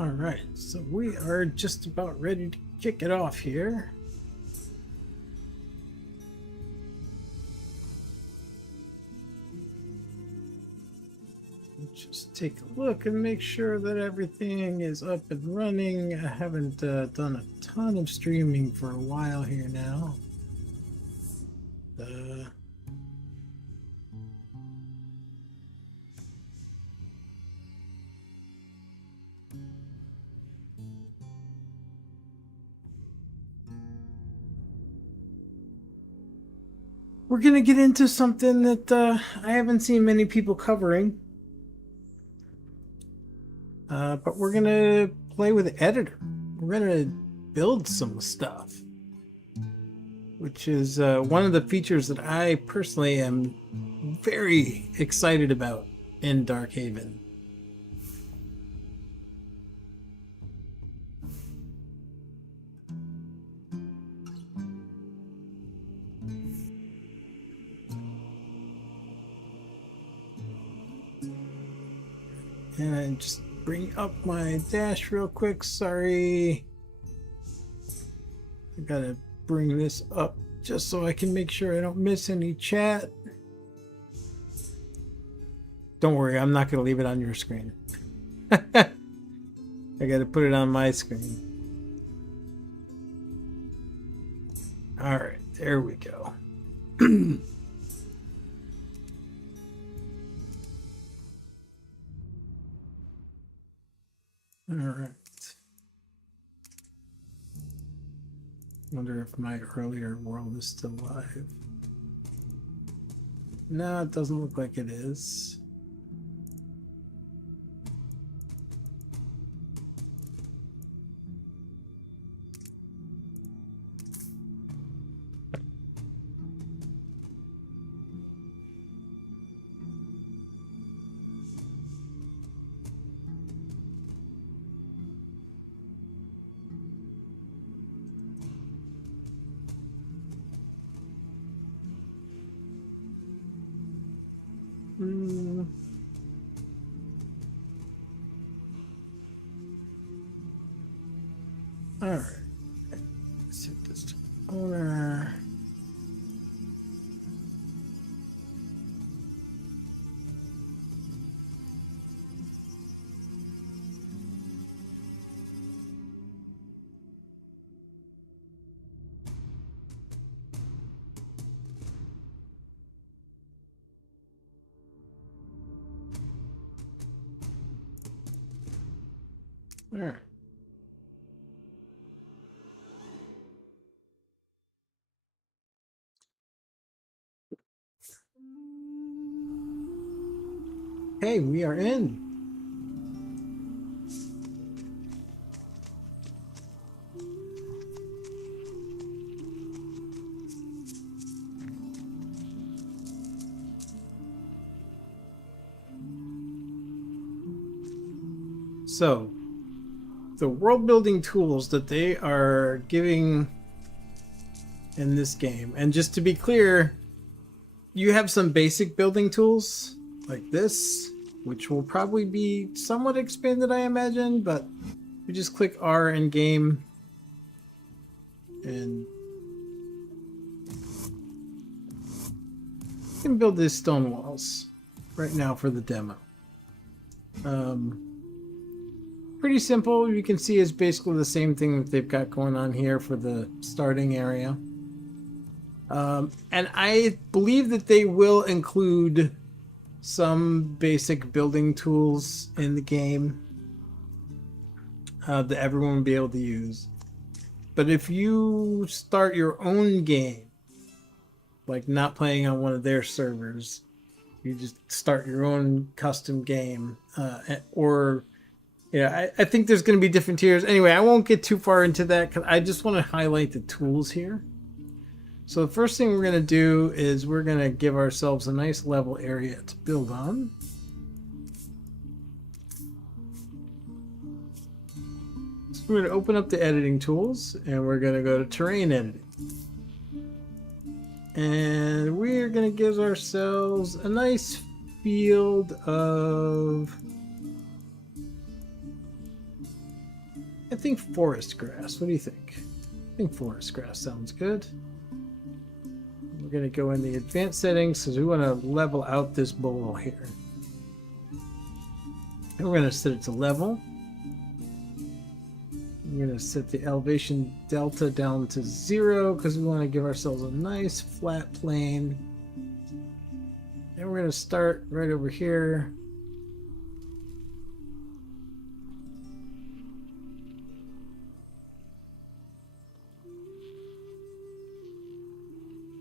Alright, so we are just about ready to kick it off here. Just take a look and make sure that everything is up and running. I haven't done a ton of streaming for a while here now. We're going to get into something that I haven't seen many people covering. But we're going to play with the editor. We're going to build some stuff, which is one of the features that I personally am very excited about in Darkhaven. And I just bring up my dash real quick. Sorry. I gotta bring this up just so I can make sure I don't miss any chat. Don't worry, I'm not gonna leave it on your screen. I gotta put it on my screen. Alright, there we go. All right. Wonder if my earlier world is still live. No, it doesn't look like it is. All right. Let's hit this to owner. All right. Hey, we are in. So, the world building tools that they are giving in this game, and just to be clear, you have some basic building tools like this, which will probably be somewhat expanded, I imagine, but you just click R in game and you can build these stone walls right now for the demo. Pretty simple. You can see it's basically the same thing that they've got going on here for the starting area. And I believe that they will include some basic building tools in the game that everyone will be able to use. But if you start your own game, like not playing on one of their servers, you just start your own custom game, or yeah, I think there's going to be different tiers. Anyway, I won't get too far into that because I just want to highlight the tools here. So the first thing we're going to do is we're going to give ourselves a nice level area to build on. So we're going to open up the editing tools and we're going to go to terrain editing. And we're going to give ourselves a nice field of I think forest grass. What do you think? I think forest grass sounds good. We're going to go in the advanced settings because we want to level out this bowl here. And we're going to set it to level. We're going to set the elevation delta down to 0 because we want to give ourselves a nice flat plane. And we're going to start right over here.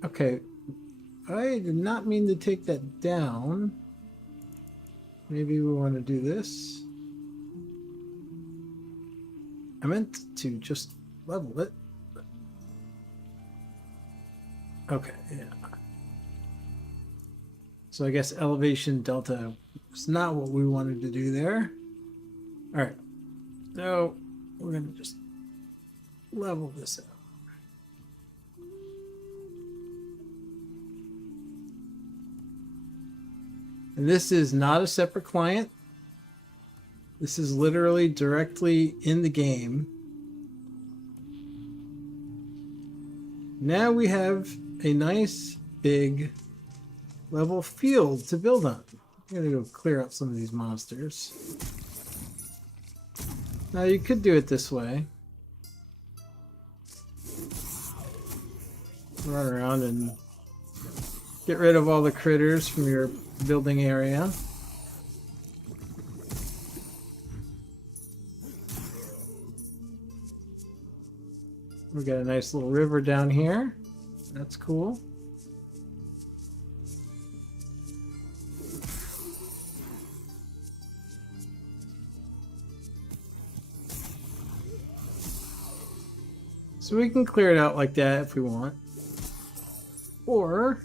Okay, I did not mean to take that down. Maybe we want to do this. I meant to just level it. Okay, yeah. So I guess elevation delta is not what we wanted to do there. All right, so we're going to just level this out. And this is not a separate client. This is literally directly in the game. Now we have a nice big level field to build on. I'm gonna go clear out some of these monsters. Now you could do it this way. Run around and get rid of all the critters from your building area. We got a nice little river down here. That's cool. So we can clear it out like that if we want. Or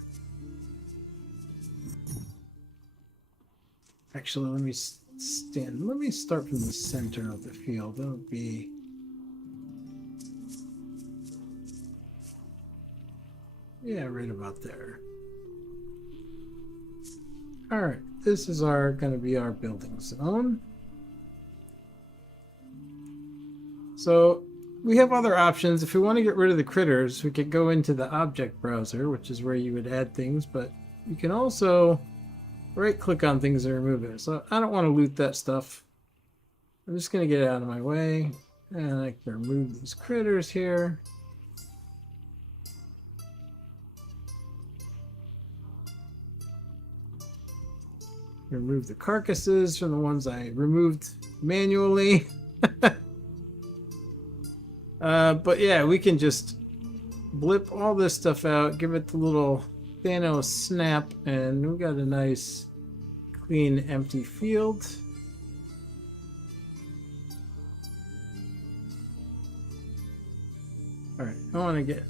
actually, let me start from the center of the field. That would be right about there. All right, this is going to be our building zone. So we have other options. If we want to get rid of the critters, we could go into the object browser, which is where you would add things, but you can also right click on things and remove it. So I don't want to loot that stuff. I'm just going to get it out of my way. And I can remove these critters here. Remove the carcasses from the ones I removed manually. But yeah, we can just blip all this stuff out, give it the little Thanos snap, and we got a nice clean empty field. Alright, I want to get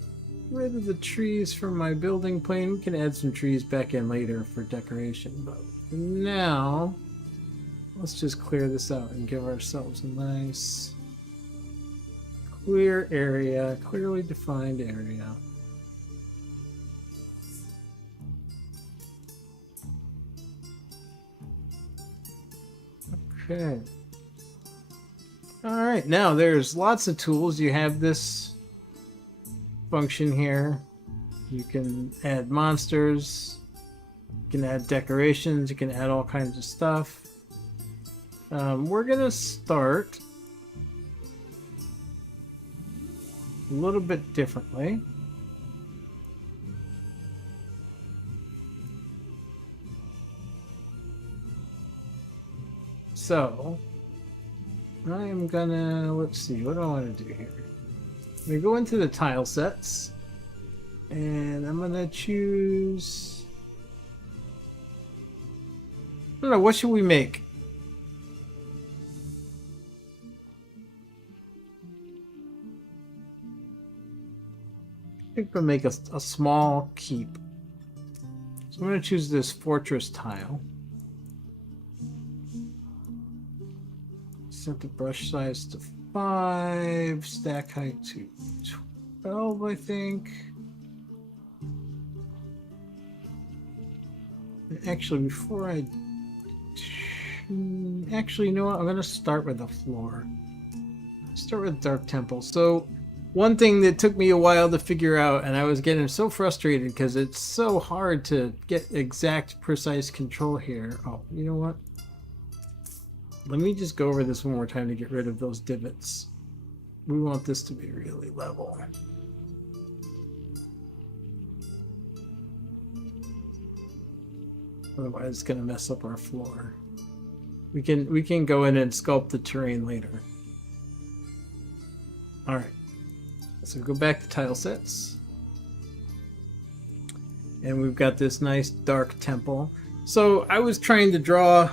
rid of the trees from my building plane. We can add some trees back in later for decoration, but for now, let's just clear this out and give ourselves a nice clear area, clearly defined area. Okay. All right, now there's lots of tools. You have this function here. You can add monsters. You can add decorations. You can add all kinds of stuff. We're gonna start a little bit differently. So I am gonna, let's see, what do I want to do here? I'm gonna go into the tile sets and I'm gonna choose, I don't know, what should we make? I think we'll make a small keep. So I'm going to choose this fortress tile. Set the brush size to 5, stack height to 12, I think. And actually, before I... Actually, you know what? I'm going to start with the floor. Start with Dark Temple. So one thing that took me a while to figure out, and I was getting so frustrated because it's so hard to get exact, precise control here. Oh, you know what? Let me just go over this one more time to get rid of those divots. We want this to be really level. Otherwise, it's going to mess up our floor. We can go in and sculpt the terrain later. All right. So go back to tile sets. And we've got this nice dark temple. So I was trying to draw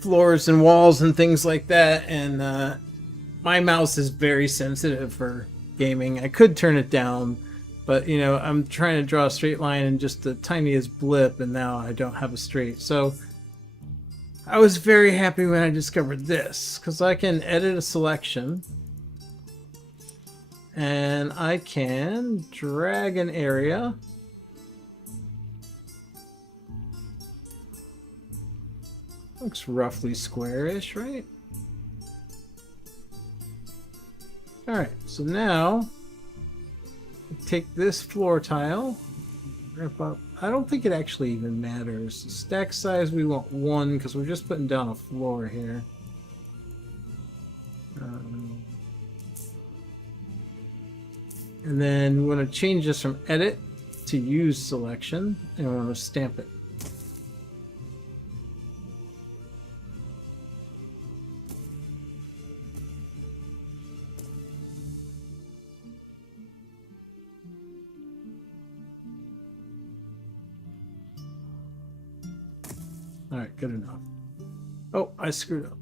floors and walls and things like that, and my mouse is very sensitive for gaming. I could turn it down, but you know, I'm trying to draw a straight line and just the tiniest blip, and now I don't have a straight. So I was very happy when I discovered this, because I can edit a selection and I can drag an area. Looks roughly squarish, right? Alright, so now take this floor tile, wrap up. I don't think it actually even matters. Stack size, we want 1 because we're just putting down a floor here. And then we want to change this from edit to use selection, and we want to stamp it. All right, good enough. Oh, I screwed up.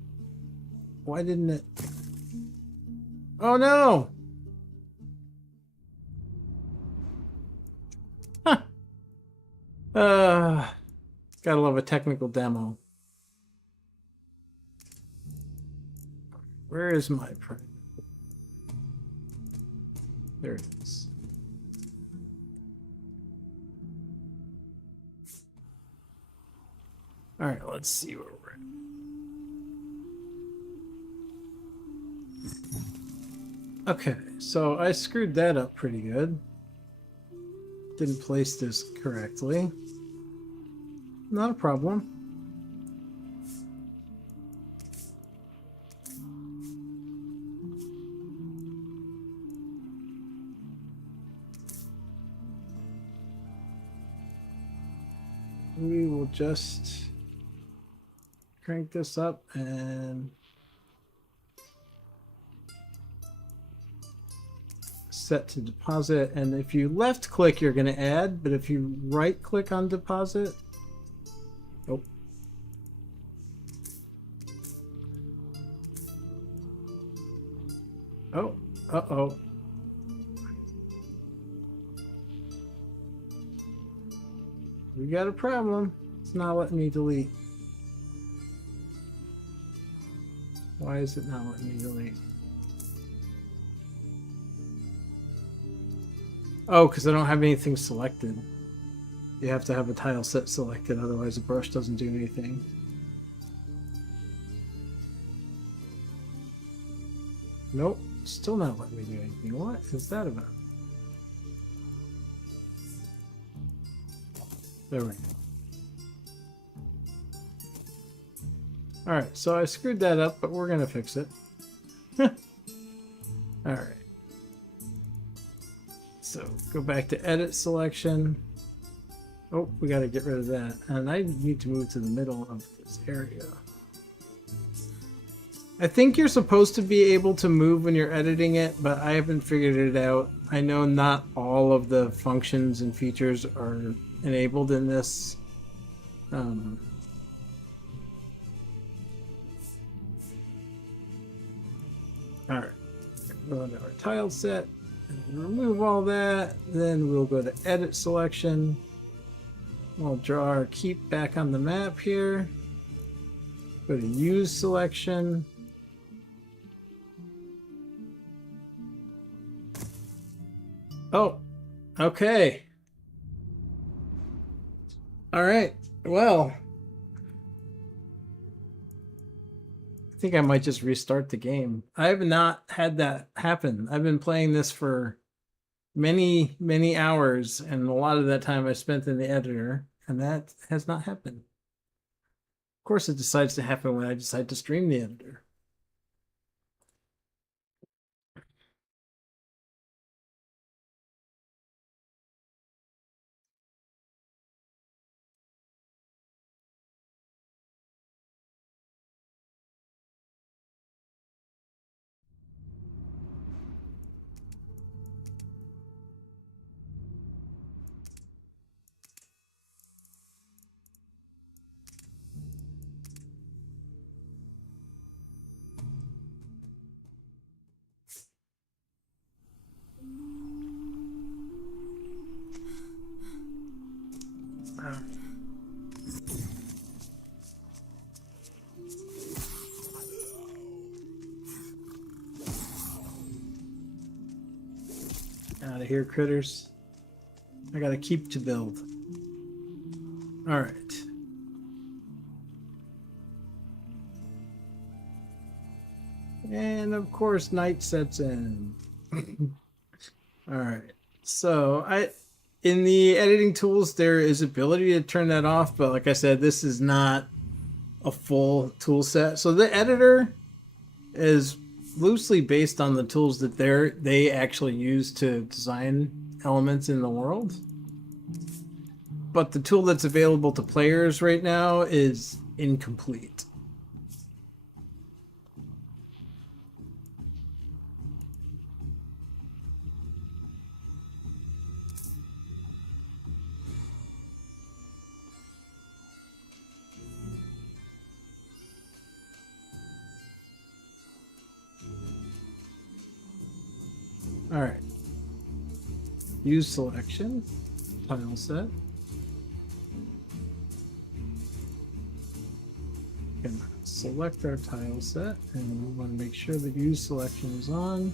Why didn't it? Oh no! Huh. Gotta love a technical demo. Where is my print? There it is. All right, let's see where we're at. Okay, so I screwed that up pretty good. Didn't place this correctly. Not a problem. We will just crank this up and set to deposit. And if you left click, you're going to add, but if you right click on deposit, uh-oh. We got a problem. It's not letting me delete. Why is it not letting me delete? Oh, because I don't have anything selected. You have to have a tile set selected, otherwise the brush doesn't do anything. Nope, still not letting me do anything. What is that about? There we go. Alright, so I screwed that up, but we're gonna fix it. Alright. So go back to edit selection. Oh, we gotta get rid of that. And I need to move to the middle of this area. I think you're supposed to be able to move when you're editing it, but I haven't figured it out. I know not all of the functions and features are enabled in this. Alright, go to our tile set and remove all that. Then we'll go to edit selection. We'll draw our keep back on the map here. Go to use selection. Oh, okay. All right. Well, I think I might just restart the game. I have not had that happen. I've been playing this for many, many hours, and a lot of that time I spent in the editor, and that has not happened. Of course, it decides to happen when I decide to stream the editor. Out of here, critters. I gotta keep to build. All right. And of course, night sets in. All right. So in the editing tools, there is ability to turn that off, but like I said, this is not a full tool set. So the editor is loosely based on the tools that they actually use to design elements in the world. But the tool that's available to players right now is incomplete. All right. Use selection, tile set. Can select our tile set, and we want to make sure that use selection is on.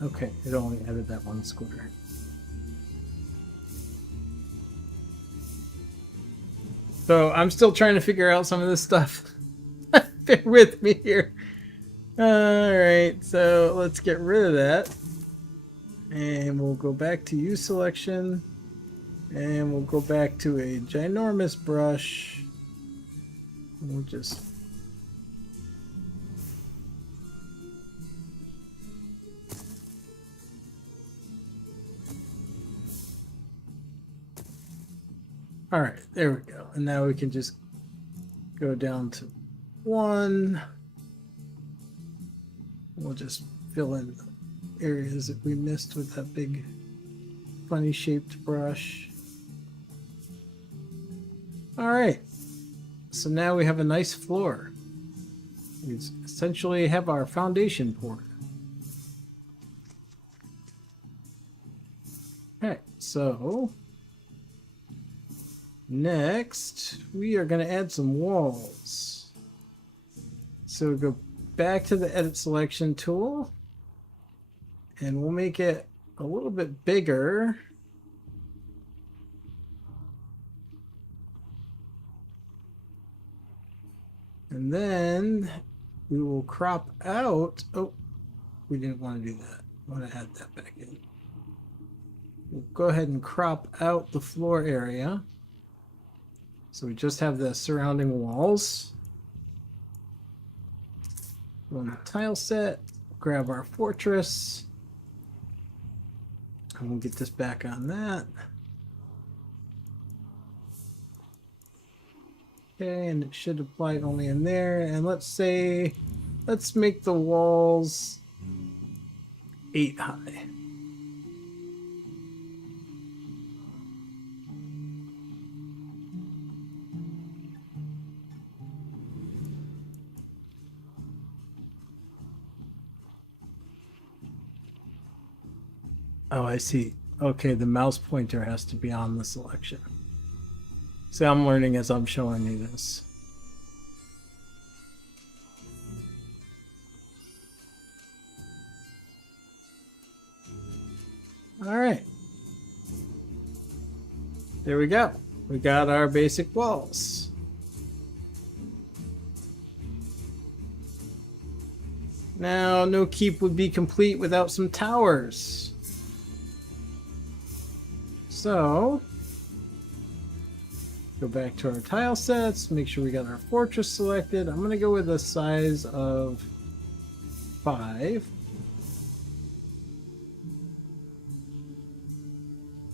Okay, it only added that one square. So I'm still trying to figure out some of this stuff. Bear with me here. Alright, so let's get rid of that. And we'll go back to use selection. And we'll go back to a ginormous brush. And we'll just... Alright, there we go. And now we can just go down to 1. We'll just fill in the areas that we missed with that big funny shaped brush. All right, so now we have a nice floor. We essentially have our foundation poured. Okay, so next we are going to add some walls. So we go back to the edit selection tool, and we'll make it a little bit bigger. And then we will crop out. Oh, we didn't want to do that. I want to add that back in. We'll go ahead and crop out the floor area. So we just have the surrounding walls. Go on the tile set, grab our fortress, and we'll get this back on that. Okay, and it should apply only in there. And let's make the walls 8 high. Oh, I see. Okay, the mouse pointer has to be on the selection. See, I'm learning as I'm showing you this. All right. There we go. We got our basic walls. Now, no keep would be complete without some towers. So, go back to our tile sets, make sure we got our fortress selected. I'm going to go with a size of 5.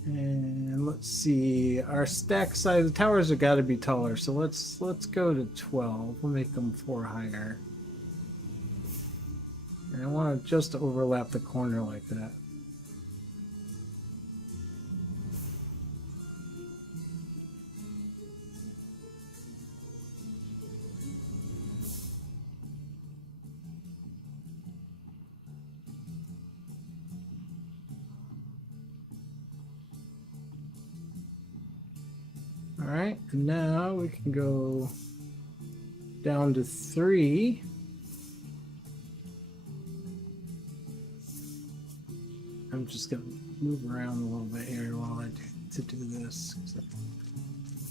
And let's see, our stack size, the towers have got to be taller, so let's go to 12. We'll make them 4 higher. And I want to just overlap the corner like that. Alright, and now we can go down to 3. I'm just going to move around a little bit here while I do this.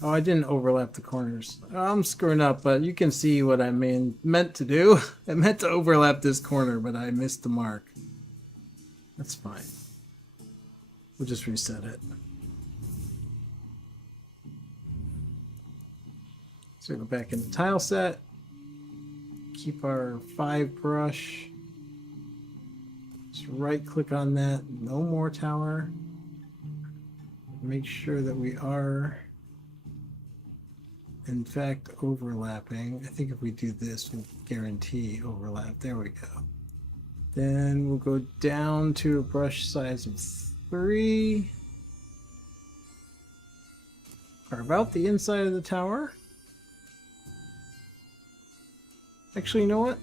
Oh, I didn't overlap the corners. I'm screwing up, but you can see what I meant to do. I meant to overlap this corner, but I missed the mark. That's fine. We'll just reset it. So go back in the tile set. Keep our 5 brush. Just right click on that. No more tower. Make sure that we are in fact overlapping. I think if we do this, we'll guarantee overlap. There we go. Then we'll go down to a brush size of 3. Carve out the inside of the tower. Actually, you know what?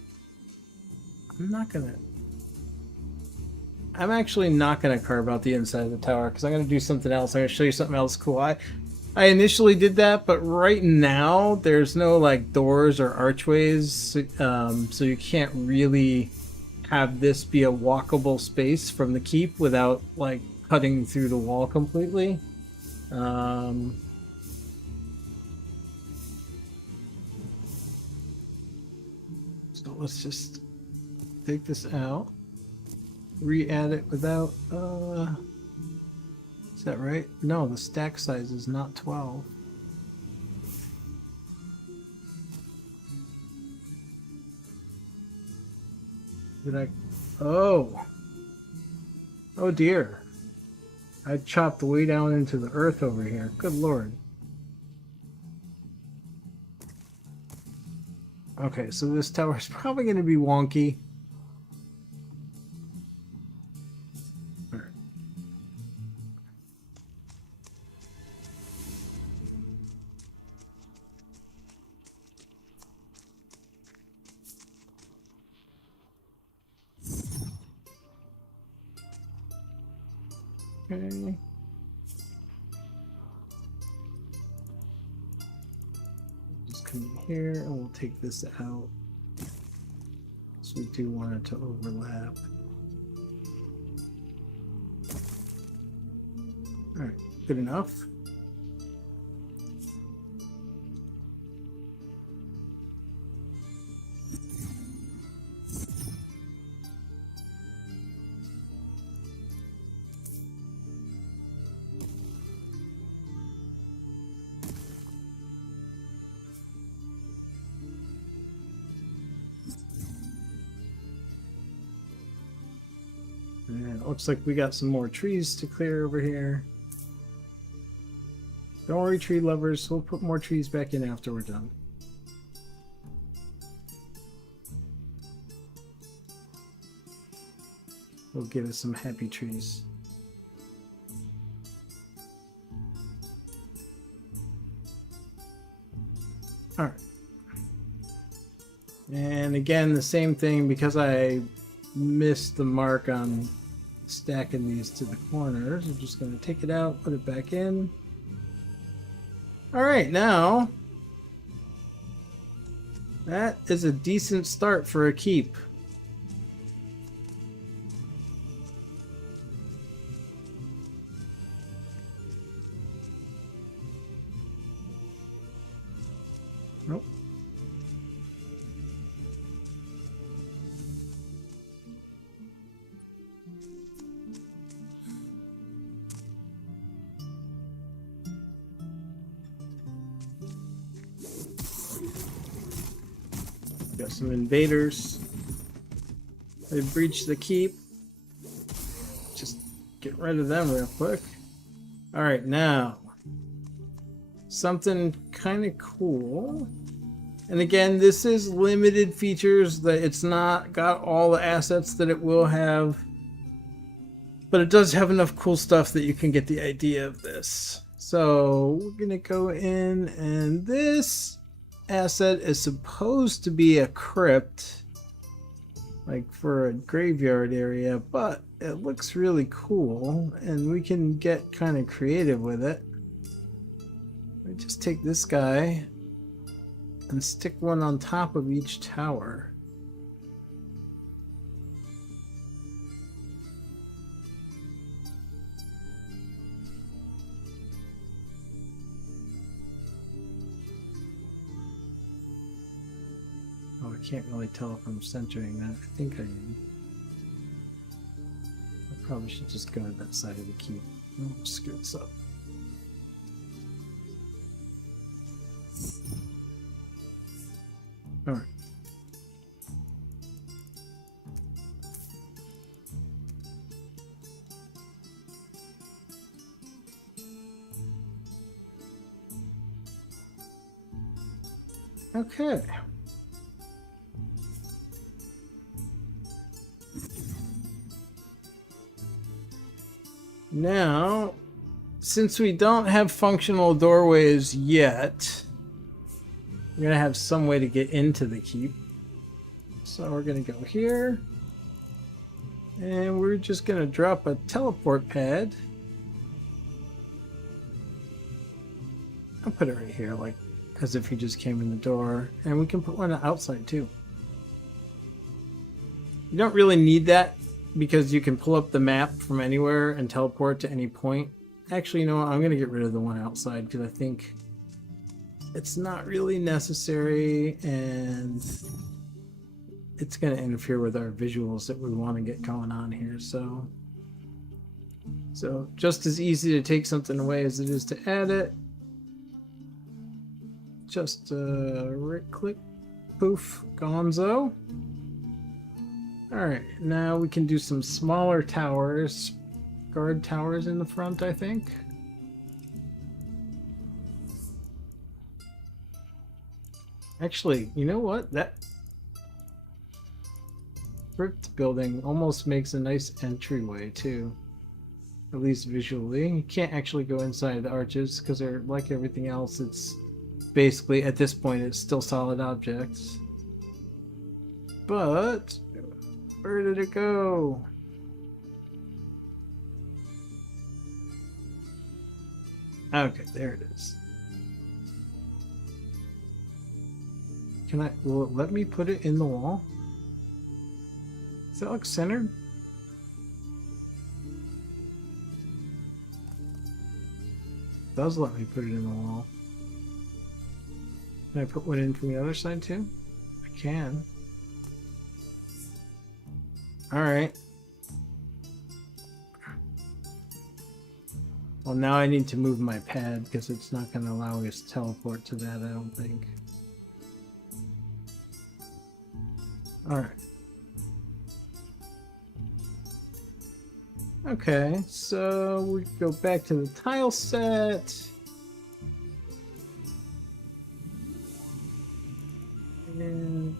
I'm actually not gonna carve out the inside of the tower because I'm gonna do something else. I'm gonna show you something else cool. I initially did that, but right now there's no like doors or archways, so you can't really have this be a walkable space from the keep without like cutting through the wall completely. So let's just take this out, re-add it without, is that right? No, the stack size is not 12. Did I? Oh. Oh dear. I chopped way down into the earth over here. Good lord. Okay, so this tower is probably going to be wonky. Okay. Just come in here and we'll take this out. So we do want it to overlap. Alright, good enough. And it looks like we got some more trees to clear over here. Don't worry, tree lovers, we'll put more trees back in after we're done. Will give us some happy trees. Alright. And again, the same thing, because I missed the mark on stacking these to the corners. I'm just going to take it out, put it back in. Alright, now that is a decent start for a keep. got some invaders. They breached the keep. Just get rid of them real quick. Alright, now. Something kind of cool. And again, this is limited features, that it's not got all the assets that it will have. But it does have enough cool stuff that you can get the idea of this. So we're going to go in, and this asset is supposed to be a crypt, like for a graveyard area, but it looks really cool, and we can get kind of creative with it. We just take this guy and stick one on top of each tower. Oh, I can't really tell if I'm centering that. I think I am. I probably should just go to that side of the keep. Oh, screw this up. Alright. Okay. Now, since we don't have functional doorways yet, we're going to have some way to get into the keep. So we're going to go here. And we're just going to drop a teleport pad. I'll put it right here, like as if he just came in the door. And we can put one outside too. You don't really need that, because you can pull up the map from anywhere and teleport to any point. Actually, you know what? I'm going to get rid of the one outside, because I think it's not really necessary, and it's going to interfere with our visuals that we want to get going on here. So just as easy to take something away as it is to add it. Just right click, poof, gonzo. Alright, now we can do some smaller towers. Guard towers in the front, I think. Actually, you know what? That crypt building almost makes a nice entryway, too. At least visually. You can't actually go inside the arches, because they're like everything else. It's basically, at this point, it's still solid objects. But where did it go? Okay, there it is. Will it let me put it in the wall? Does that look centered? It does let me put it in the wall. Can I put one in from the other side too? I can. Alright. Well, now I need to move my pad, because it's not going to allow us to teleport to that, I don't think. Alright. Okay, so we go back to the tile set. And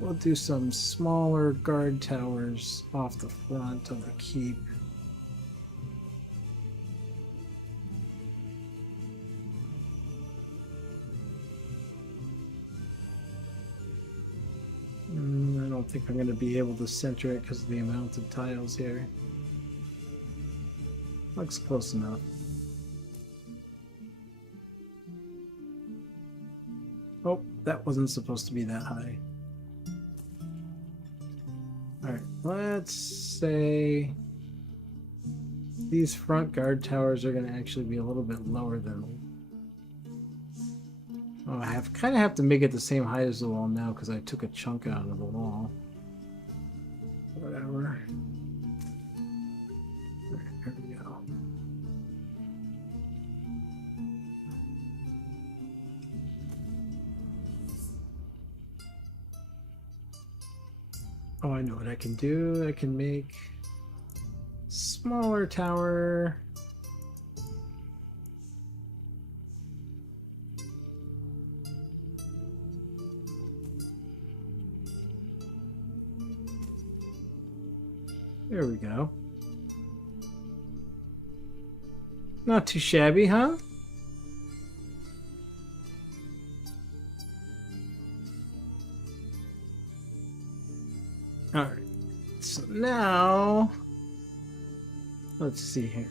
we'll do some smaller guard towers off the front of the keep. I don't think I'm going to be able to center it because of the amount of tiles here. Looks close enough. Oh, that wasn't supposed to be that high. Alright, let's say these front guard towers are going to actually be a little bit lower than... Oh, I kind of have to make it the same height as the wall now because I took a chunk out of the wall. Whatever. Alright, there we go. Oh, I know what I can do. I can make smaller tower. There we go. Not too shabby, huh? Alright. So now, let's see here.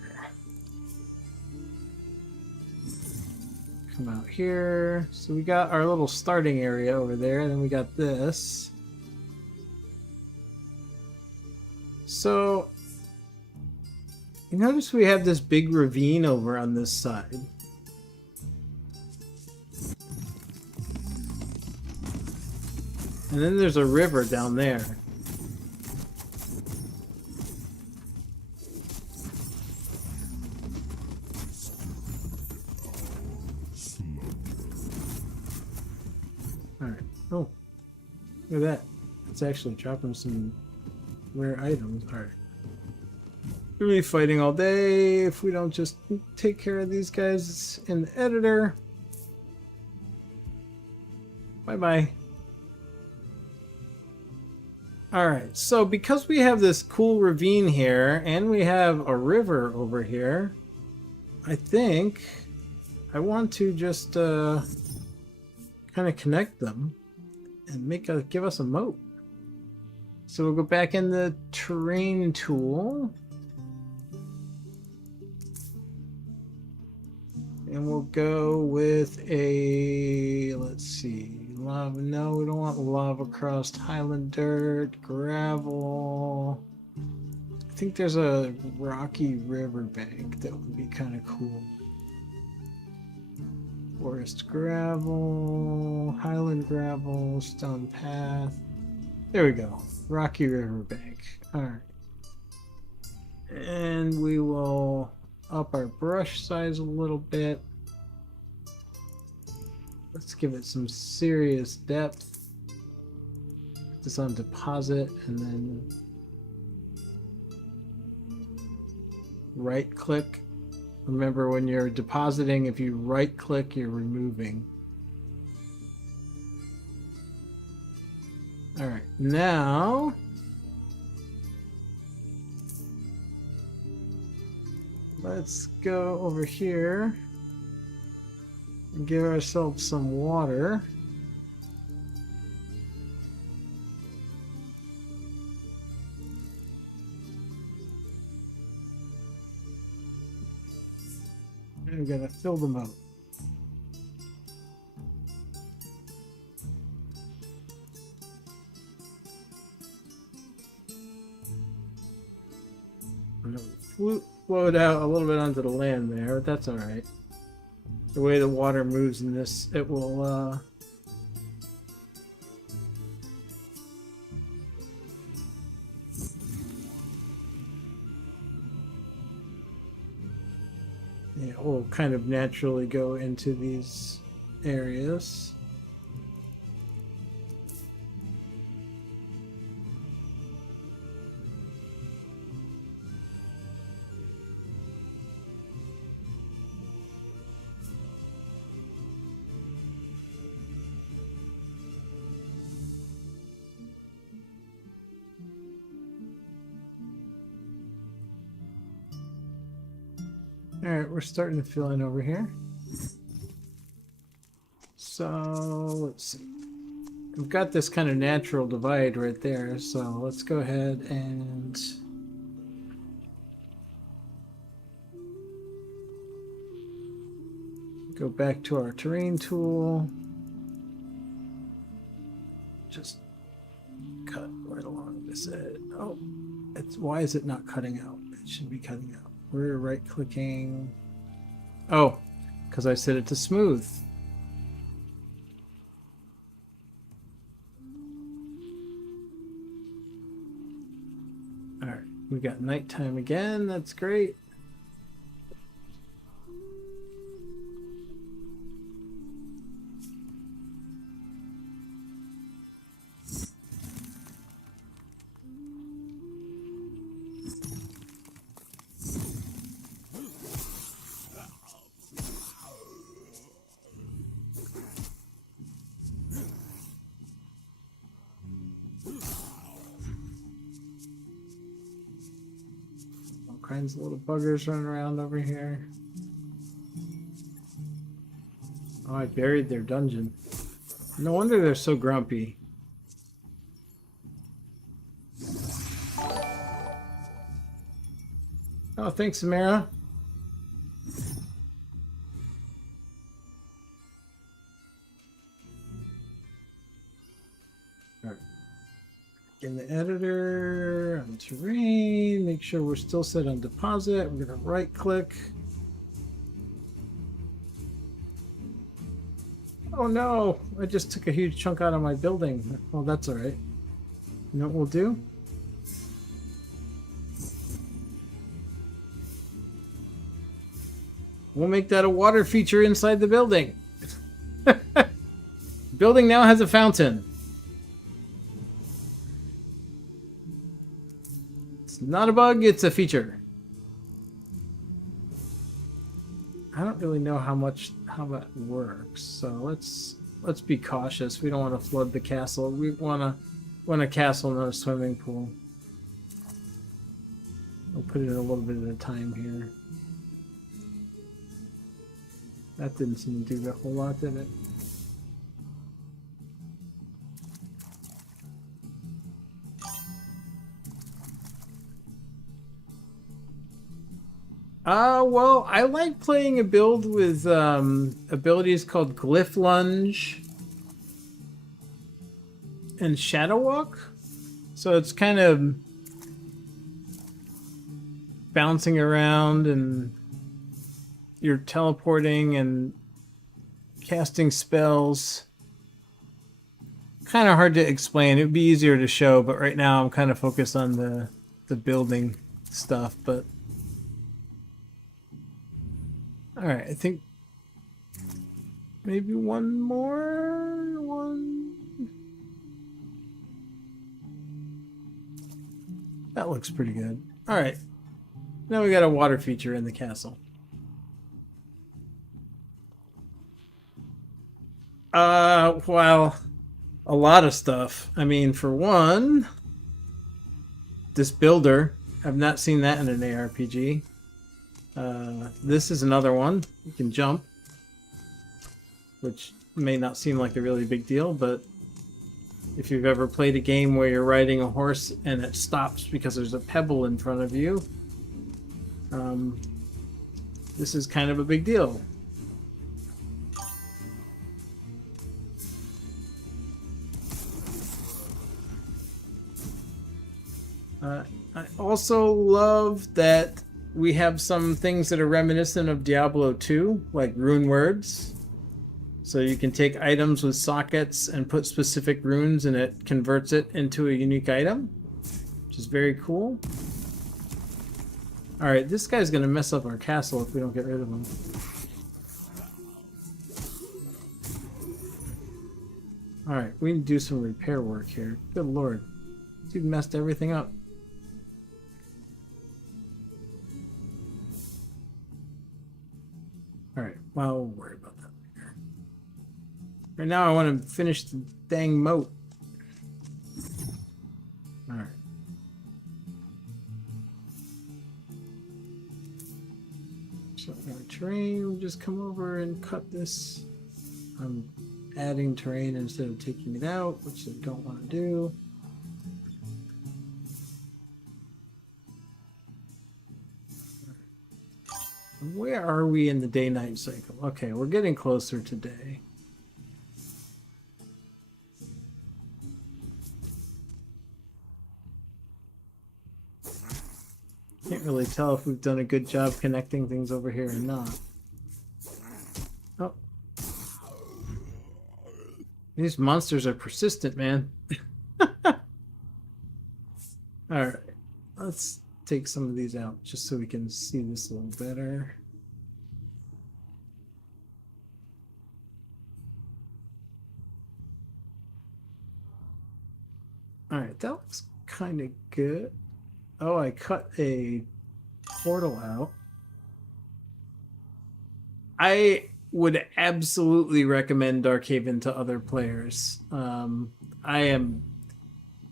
Come out here. So we got our little starting area over there, and then we got this. So, you notice we have this big ravine over on this side. And then there's a river down there. Alright. Oh. Look at that. It's actually dropping some rare items. Alright. We'll be fighting all day if we don't just take care of these guys in the editor. Bye-bye. Alright, so because we have this cool ravine here, and we have a river over here, I think I want to just kind of connect them and give us a moat. So we'll go back in the terrain tool. And we'll go with a, let's see, lava. No, we don't want lava crust, highland dirt, gravel. I think there's a rocky riverbank that would be kind of cool. Forest gravel, highland gravel, stone path. There we go. Rocky riverbank. Alright. And we will up our brush size a little bit. Let's give it some serious depth. Put this on deposit and then right click. Remember, when you're depositing, if you right click, you're removing. All right, now let's go over here and give ourselves some water. And we gotta fill them up. Flowed out a little bit onto the land there, but that's all right. The way the water moves in this, it will yeah, it will kind of naturally go into these areas. Alright, we're starting to fill in over here. So, let's see. We've got this kind of natural divide right there, so let's go ahead and go back to our terrain tool. Just cut right along this edge. Oh, why is it not cutting out? It should be cutting out. We're right clicking. Oh, because I set it to smooth. All right, we got nighttime again. That's great. kinds of little buggers running around over here. Oh, I buried their dungeon. No wonder they're so grumpy. Oh, thanks, Samara. Alright. In the editor, on terrain, make sure we're still set on deposit. We're going to right click. Oh no, I just took a huge chunk out of my building. Well, that's alright. You know what we'll do? We'll make that a water feature inside the building. Building now has a fountain. It's not a bug, it's a feature. I don't really know how that works, so let's be cautious. We don't want to flood the castle. We want a castle, not a swimming pool. I'll put it a little bit at a time here. That didn't seem to do a whole lot, did it? Well, I like playing a build with abilities called Glyph Lunge and Shadow Walk. So it's kind of bouncing around and you're teleporting and casting spells. Kind of hard to explain. It would be easier to show, but right now I'm kind of focused on the building stuff, but alright, I think maybe one more. That looks pretty good. Alright, now we got a water feature in the castle. Well, a lot of stuff. I mean, for one, this builder, I've not seen that in an ARPG. This is another one. You can jump, which may not seem like a really big deal, but if you've ever played a game where you're riding a horse and it stops because there's a pebble in front of you, this is kind of a big deal. I also love that we have some things that are reminiscent of Diablo 2, like rune words. So you can take items with sockets and put specific runes and it converts it into a unique item, which is very cool. Alright, this guy's going to mess up our castle if we don't get rid of him. Alright, we need to do some repair work here. Good lord. Dude messed everything up. Alright, well, we'll worry about that later. Right now I want to finish the dang moat. Alright. So our terrain, we'll just come over and cut this. I'm adding terrain instead of taking it out, which I don't want to do. Where are we in the day-night cycle? Okay, we're getting closer to day. Can't really tell if we've done a good job connecting things over here or not. Oh. These monsters are persistent, man. Alright, let's take some of these out just so we can see this a little better. Alright, that looks kind of good. Oh, I cut a portal out. I would absolutely recommend Darkhaven to other players. I am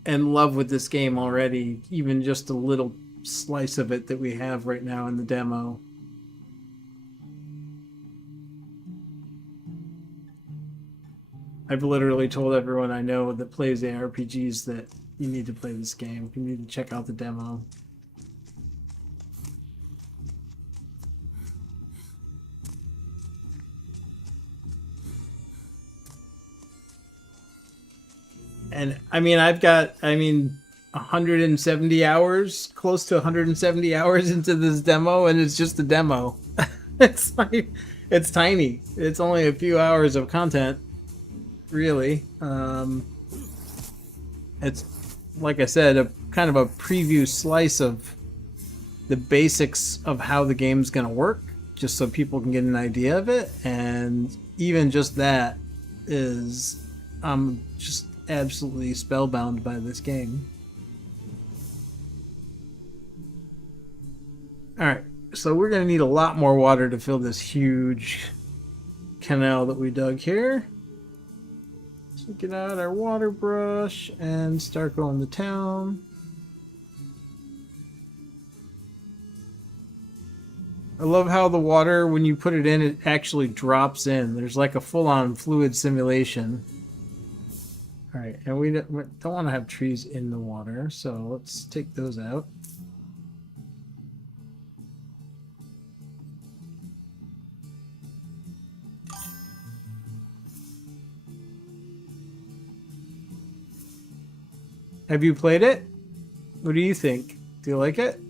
in love with this game already, even just a little slice of it that we have right now in the demo. I've literally told everyone I know that plays ARPGs that you need to play this game. You need to check out the demo. And I mean, I've got, 170 hours, close to 170 hours into this demo, and it's just a demo. It's like, it's tiny. It's only a few hours of content, really. It's, like I said, a kind of a preview slice of the basics of how the game's going to work, just so people can get an idea of it. And even just that is, I'm just absolutely spellbound by this game. Alright, so we're going to need a lot more water to fill this huge canal that we dug here. So get out our water brush and start going to town. I love how the water, when you put it in, it actually drops in. There's like a full-on fluid simulation. Alright, and we don't want to have trees in the water, so let's take those out. Have you played it? What do you think? Do you like it?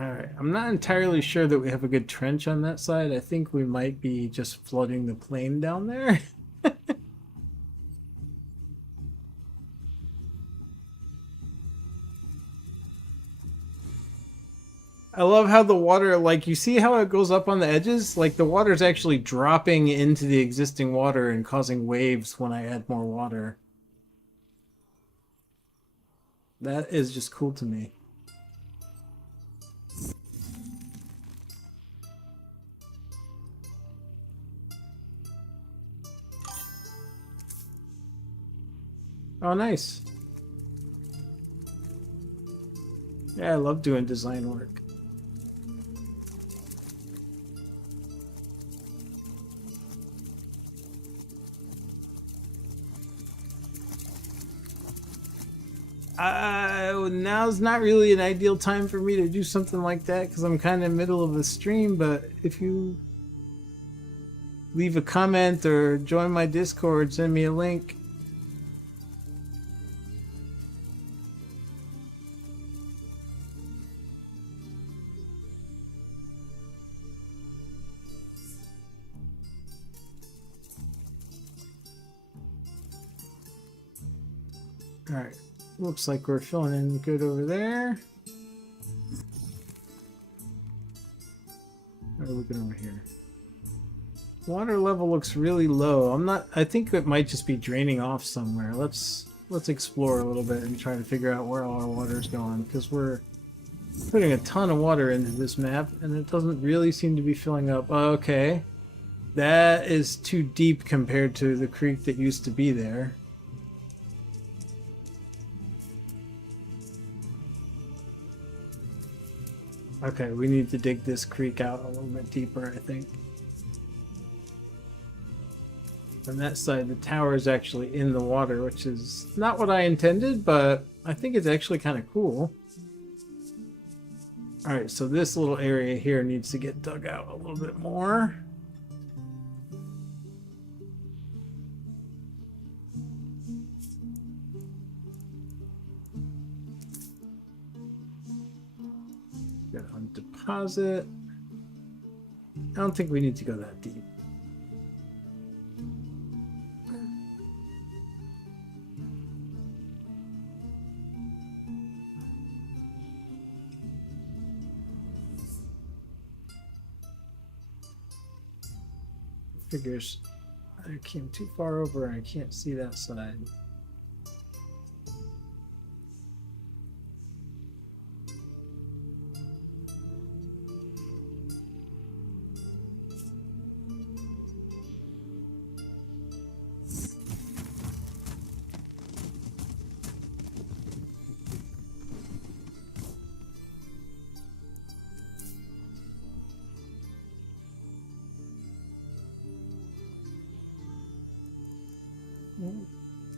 Alright, I'm not entirely sure that we have a good trench on that side. I think we might be just flooding the plain down there. I love how the water, like, you see how it goes up on the edges? Like, the water's actually dropping into the existing water and causing waves when I add more water. That is just cool to me. Oh, nice. Yeah, I love doing design work. Now's not really an ideal time for me to do something like that because I'm kind of middle of a stream, but if you leave a comment or join my Discord, send me a link. Alright, looks like we're filling in good over there. What are we looking over here? Water level looks really low. I think it might just be draining off somewhere. Let's explore a little bit and try to figure out where all our water's going, because we're putting a ton of water into this map and it doesn't really seem to be filling up. Okay. That is too deep compared to the creek that used to be there. Okay, we need to dig this creek out a little bit deeper, I think. On that side, the tower is actually in the water, which is not what I intended, but I think it's actually kind of cool. Alright, so this little area here needs to get dug out a little bit more. Got on deposit. I don't think we need to go that deep. Figures I came too far over and I can't see that side.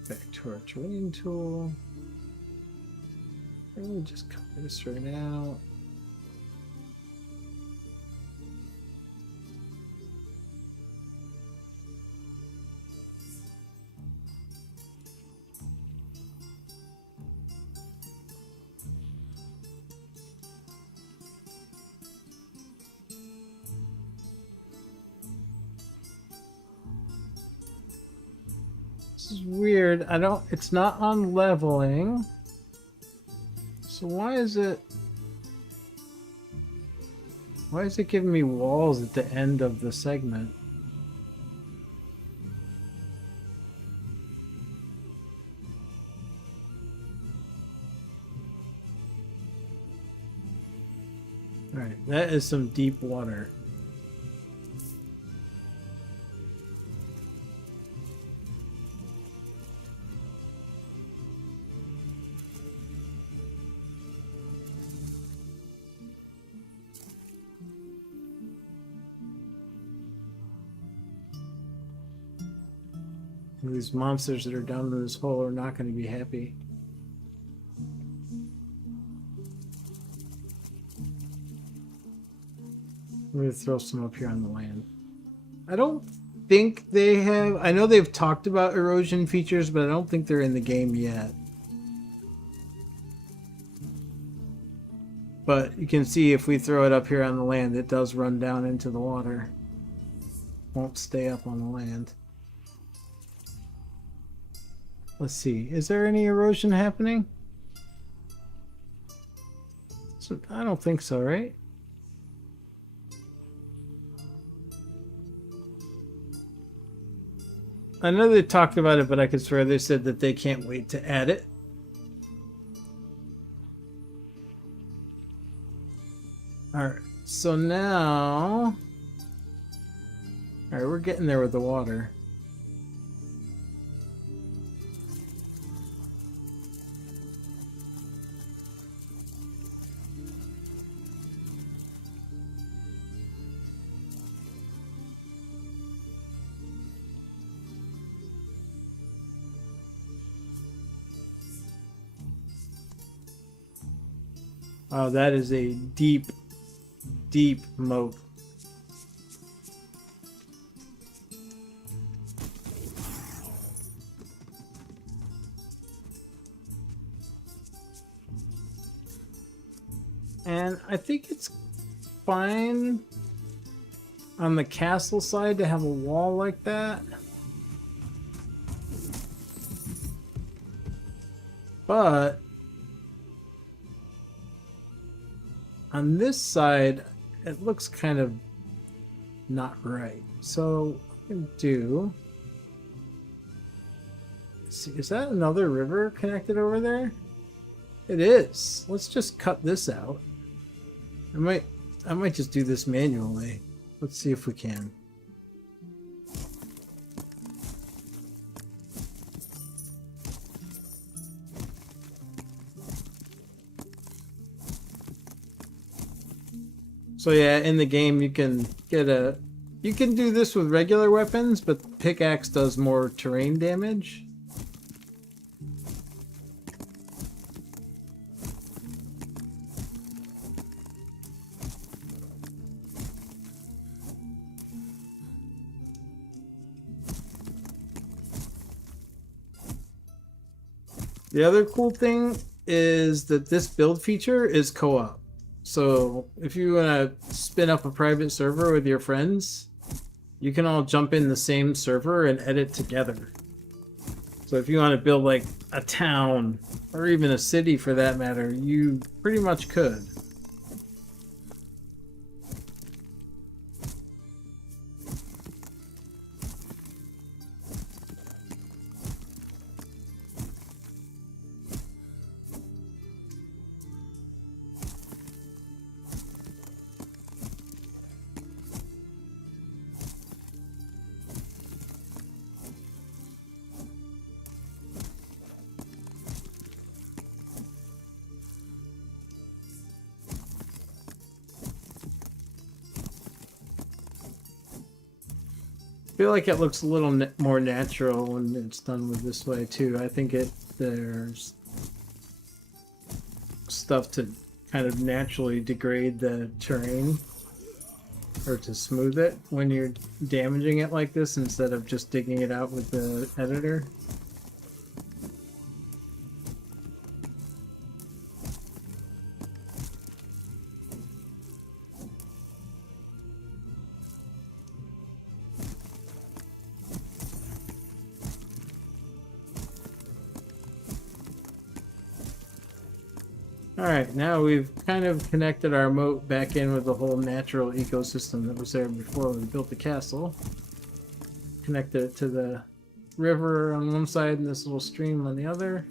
Back to our terrain tool. And we just cut this right out. This is weird. It's not on leveling. So why is it giving me walls at the end of the segment? All right, that is some deep water. These monsters that are down in this hole are not going to be happy. I'm going to throw some up here on the land. I don't think they have... I know they've talked about erosion features, but I don't think they're in the game yet. But you can see if we throw it up here on the land, it does run down into the water. Won't stay up on the land. Let's see. Is there any erosion happening? So, I don't think so, right? I know they talked about it, but I could swear they said that they can't wait to add it. Alright, so now... Alright, we're getting there with the water. Oh, that is a deep, deep moat. And I think it's fine on the castle side to have a wall like that. But on this side, it looks kind of not right. So what I can do... Let's see, is that another river connected over there? It is. Let's just cut this out. I might just do this manually. Let's see if we can. So yeah, in the game you can do this with regular weapons, but the pickaxe does more terrain damage. The other cool thing is that this build feature is co-op. So if you want to spin up a private server with your friends, you can all jump in the same server and edit together. So if you want to build like a town or even a city for that matter, you pretty much could. feel like it looks a little more natural when it's done with this way too. I think there's stuff to kind of naturally degrade the terrain or to smooth it when you're damaging it like this instead of just digging it out with the editor. Alright, now we've kind of connected our moat back in with the whole natural ecosystem that was there before we built the castle. Connected it to the river on one side and this little stream on the other.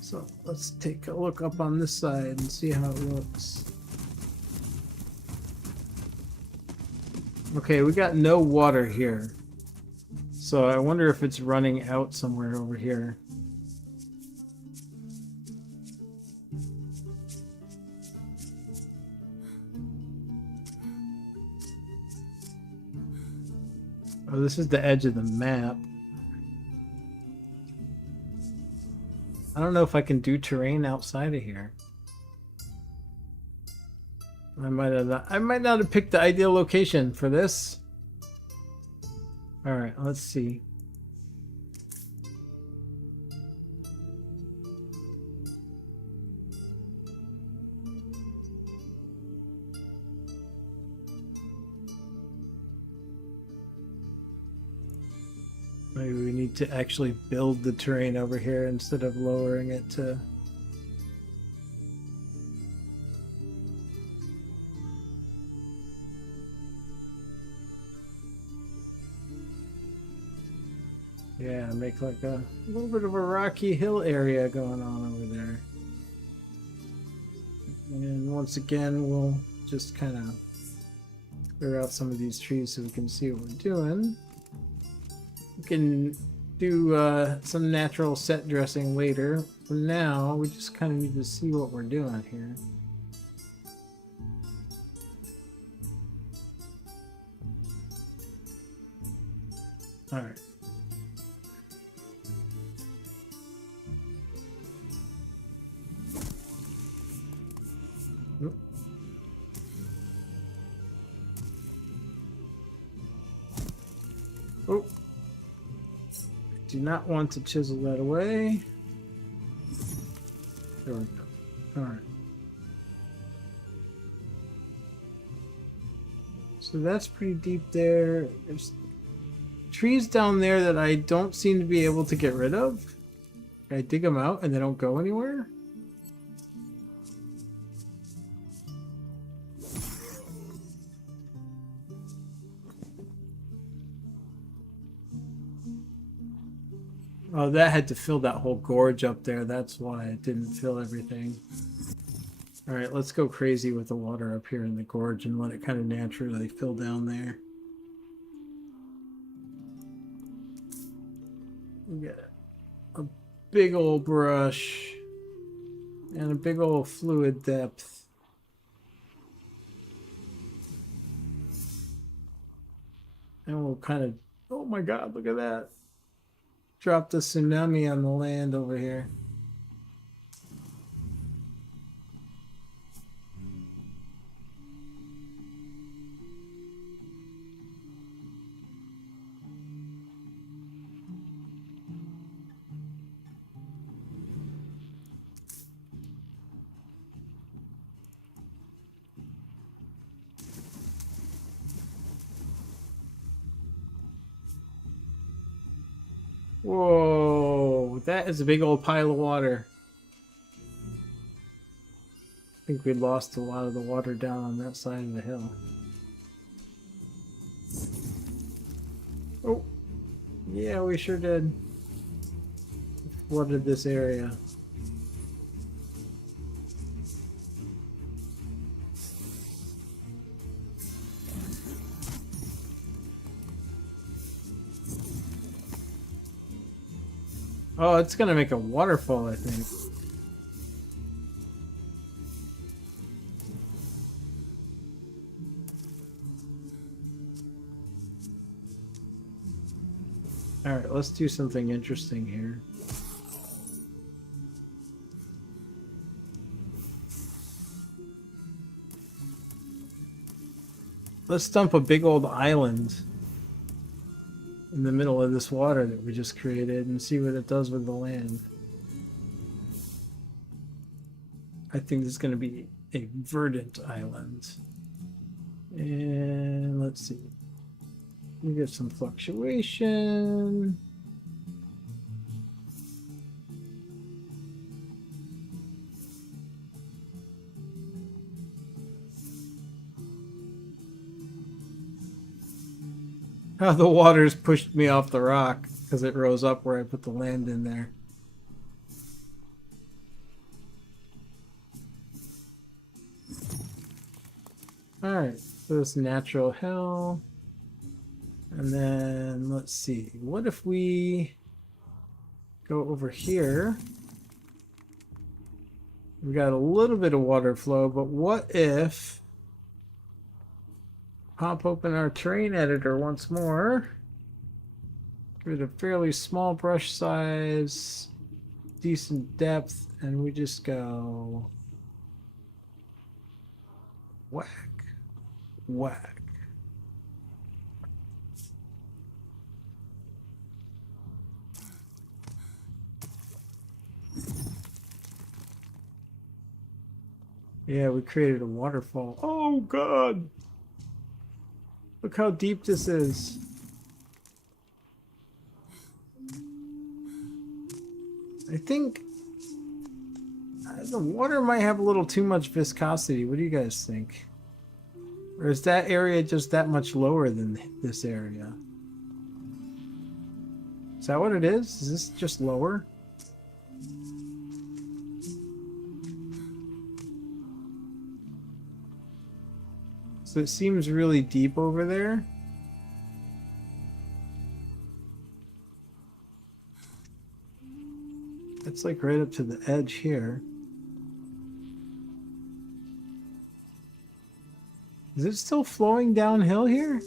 So let's take a look up on this side and see how it looks. Okay, we got no water here. So I wonder if it's running out somewhere over here. Oh, this is the edge of the map. I don't know if I can do terrain outside of here. I might not have picked the ideal location for this. Alright, let's see. Maybe we need to actually build the terrain over here instead of lowering it to... Yeah, make like a little bit of a rocky hill area going on over there. And once again, we'll just kind of clear out some of these trees so we can see what we're doing. We can do some natural set dressing later. For now, we just kind of need to see what we're doing here. Alright. Oh. Do not want to chisel that away. There we go. Alright. So that's pretty deep there. There's trees down there that I don't seem to be able to get rid of. I dig them out and they don't go anywhere. Oh, that had to fill that whole gorge up there. That's why it didn't fill everything. Alright, let's go crazy with the water up here in the gorge and let it kind of naturally fill down there. We got a big old brush and a big old fluid depth. And we'll kind of... Oh my god, look at that. Dropped a tsunami on the land over here. Whoa, that is a big old pile of water. I think we lost a lot of the water down on that side of the hill. Oh, yeah, we sure did. Flooded this area. Oh, it's gonna make a waterfall, I think. Alright, let's do something interesting here. Let's dump a big old island in the middle of this water that we just created and see what it does with the land. I think this is going to be a verdant island. And let's see. We get some fluctuation. Oh, the water's pushed me off the rock because it rose up where I put the land in there. Alright, so this natural hill. And then let's see. What if we go over here? We got a little bit of water flow, but what if pop open our terrain editor once more? Give it a fairly small brush size, decent depth, and we just go whack, whack. Yeah, we created a waterfall. Oh god! Look how deep this is. I think the water might have a little too much viscosity. What do you guys think? Or is that area just that much lower than this area? Is that what it is? Is this just lower? So it seems really deep over there. It's like right up to the edge here. Is it still flowing downhill here?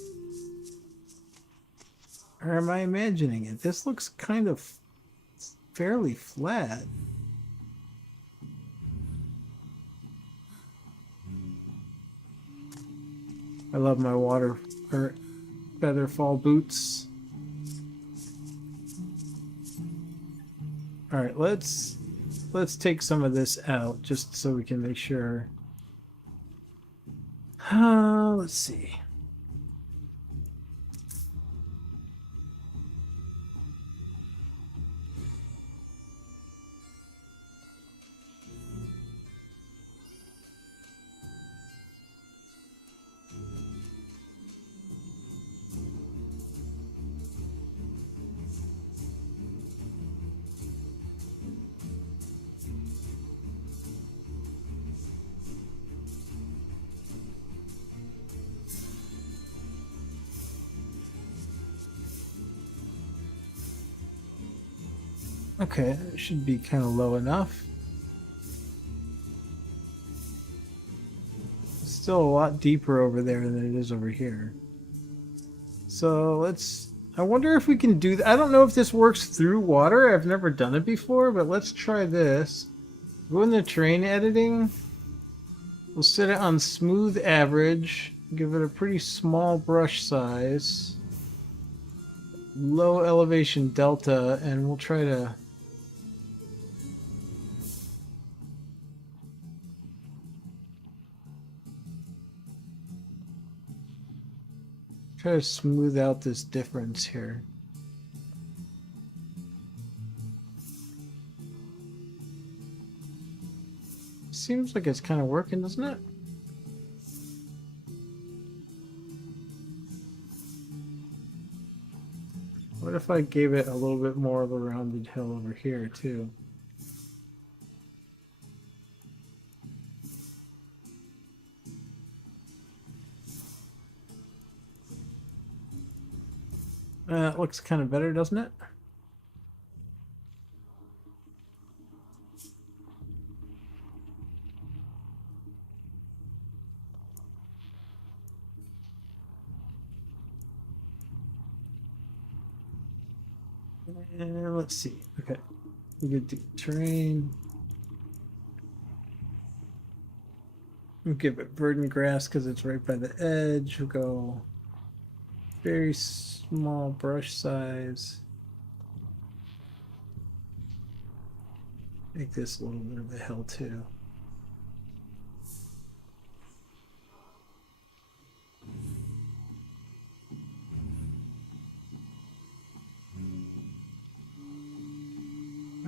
Or am I imagining it? This looks kind of fairly flat. I love my water or featherfall boots. All right, let's take some of this out just so we can make sure. Let's see. Okay, it should be kind of low enough. It's still a lot deeper over there than it is over here. So let's... I wonder if we can do... I don't know if this works through water. I've never done it before, but let's try this. Go in the terrain editing. We'll set it on smooth average. Give it a pretty small brush size. Low elevation delta, and we'll try to... try to smooth out this difference here. Seems like it's kind of working, doesn't it? What if I gave it a little bit more of a rounded hill over here too? It looks kind of better, doesn't it? And let's see. Okay. We could do terrain. We'll give it verdant grass because it's right by the edge. We'll go very small brush size. Make this a little bit of a hill too.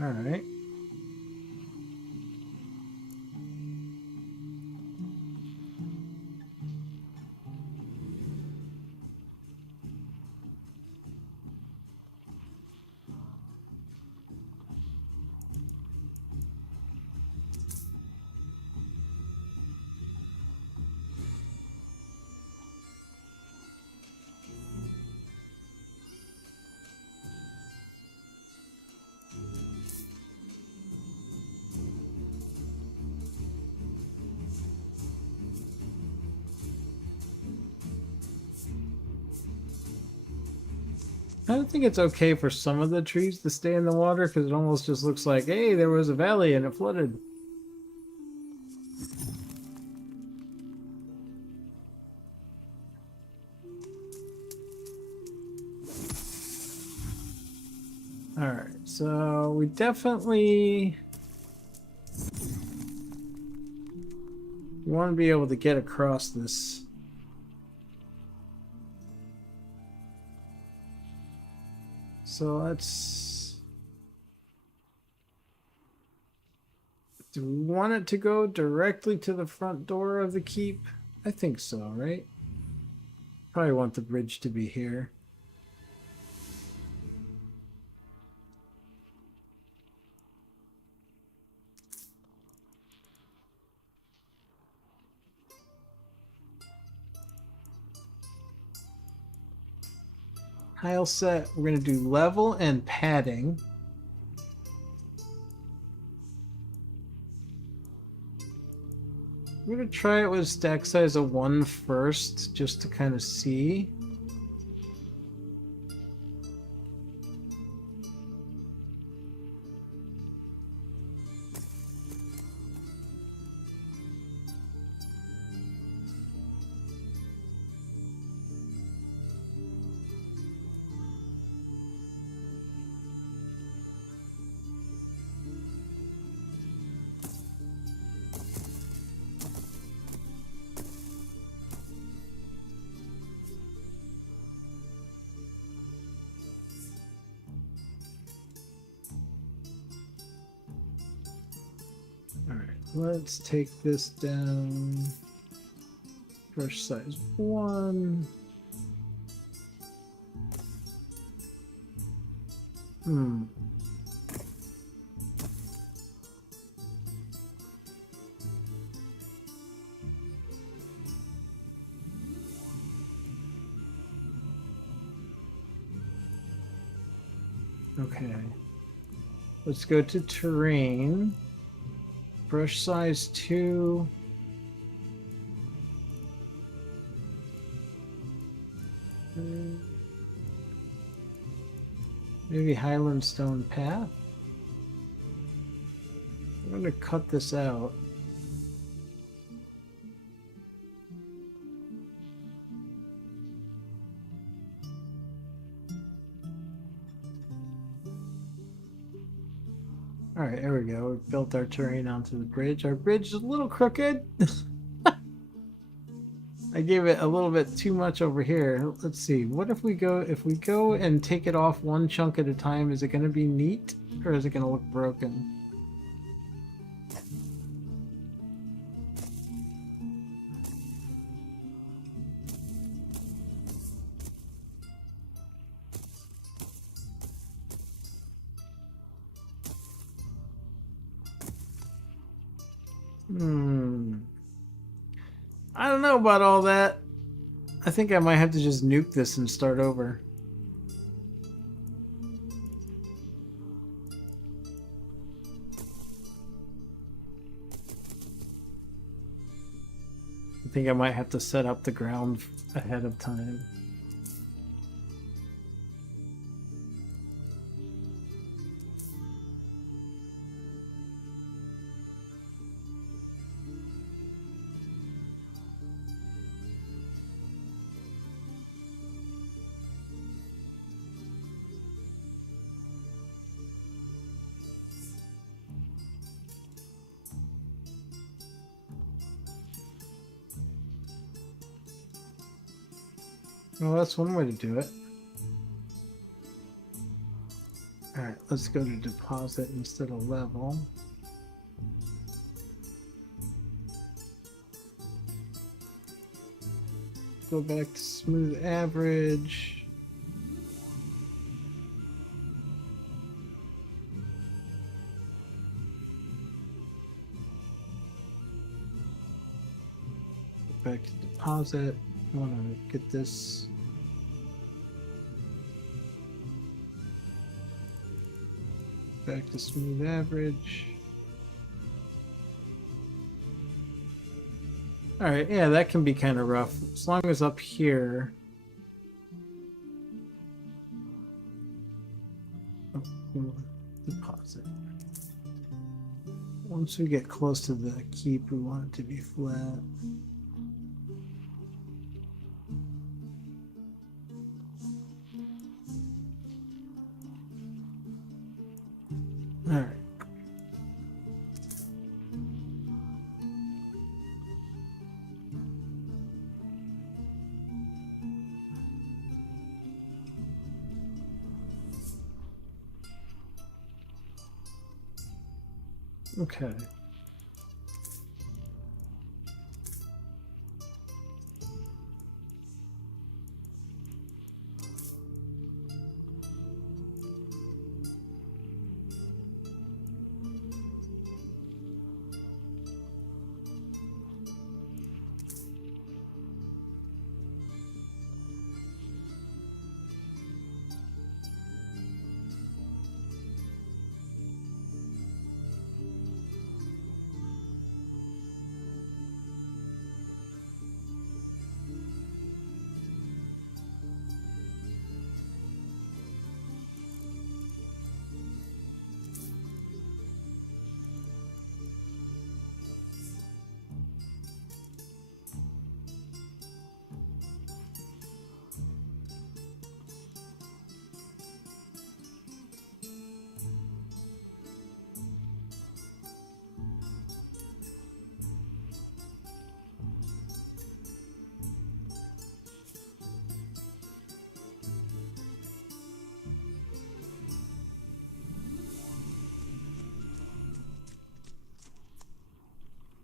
All right. I don't think it's okay for some of the trees to stay in the water because it almost just looks like, hey, there was a valley and it flooded. All right, so we definitely want to be able to get across this. So let's... Do we want it to go directly to the front door of the keep? I think so, right? Probably want the bridge to be here. Tile set, we're going to do level and padding. I'm going to try it with stack size of 1 first, just to kind of see. Let's take this down. Brush size 1. Okay. Let's go to terrain. Brush size 2. Maybe Highland Stone Path. I'm going to cut this out. All right, there we go. We built our terrain onto the bridge. Our bridge is a little crooked. I gave it a little bit too much over here. Let's see. What if we go and take it off one chunk at a time? Is it going to be neat or is it going to look broken? I don't know about all that. I think I might have to just nuke this and start over. I think I might have to set up the ground ahead of time. Well, that's one way to do it. Alright, let's go to deposit instead of level. Go back to smooth average. Go back to deposit. I want to get this. Back to smooth average. Alright, yeah, that can be kind of rough. As long as up here... Oh, deposit. Once we get close to the keep, we want it to be flat. Alright. Okay.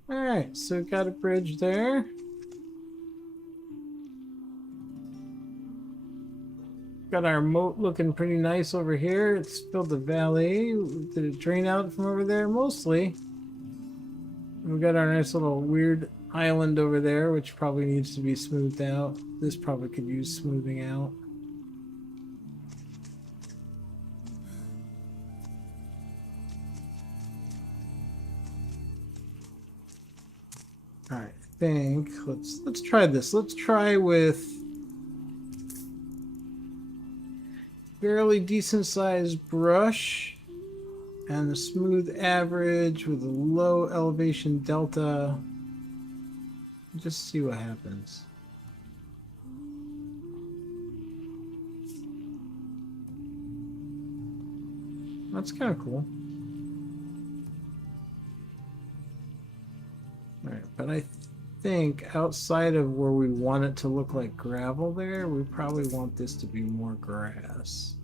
Alright, so we've got a bridge there. Got our moat looking pretty nice over here. It's filled the valley. Did it drain out from over there? Mostly. We've got our nice little weird island over there, which probably needs to be smoothed out. This probably could use smoothing out. Alright, I think let's try this. Let's try with fairly decent sized brush and a smooth average with a low elevation delta. Just see what happens. That's kind of cool. Alright, but I think outside of where we want it to look like gravel there, we probably want this to be more grass.